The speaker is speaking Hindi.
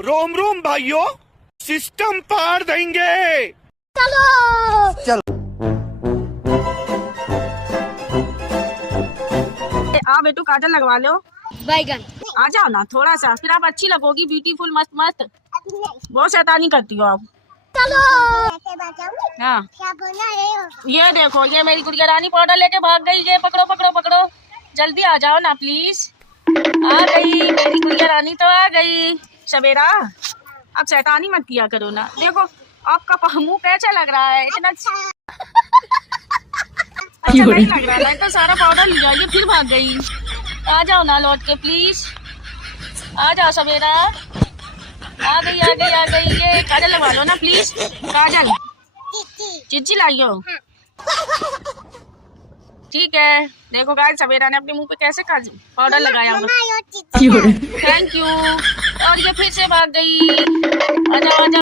रोम रोम भाइयों, सिस्टम पार देंगे। चलो चलो आ बेटू काजल लगवा लो। बैगन आ जाओ ना थोड़ा सा, फिर आप अच्छी लगोगी, ब्यूटीफुल मस्त मस्त। बहुत शैतानी करती हो आप। चलो हाँ क्या बना रहे हो? ये देखो, ये मेरी गुड़िया रानी पाउडर लेके भाग गई। ये पकड़ो पकड़ो पकड़ो, जल्दी आ जाओ ना प्लीज। आ गई मेरी गुड़िया रानी, तो आ गई सवेरा। अब शैतानी मत किया करो ना। देखो आपका मुंह कैसा लग रहा है, इतना अच्छा नहीं लग रहा है। तो सारा पाउडर लिया, ये फिर भाग गई। आ जाओ ना लौट के प्लीज, आ जाओ सवेरा। आ गई आ गई आ गई। ये काजल लगवा लो ना प्लीज। काजल चिज्जी लाई हो, ठीक है। देखो गाइस, सवेरा ने अपने मुंह पे कैसे पाउडर लगाया हुआ। Thank you. और ये फिर से भाग गई। आ जाओ आ जाओ।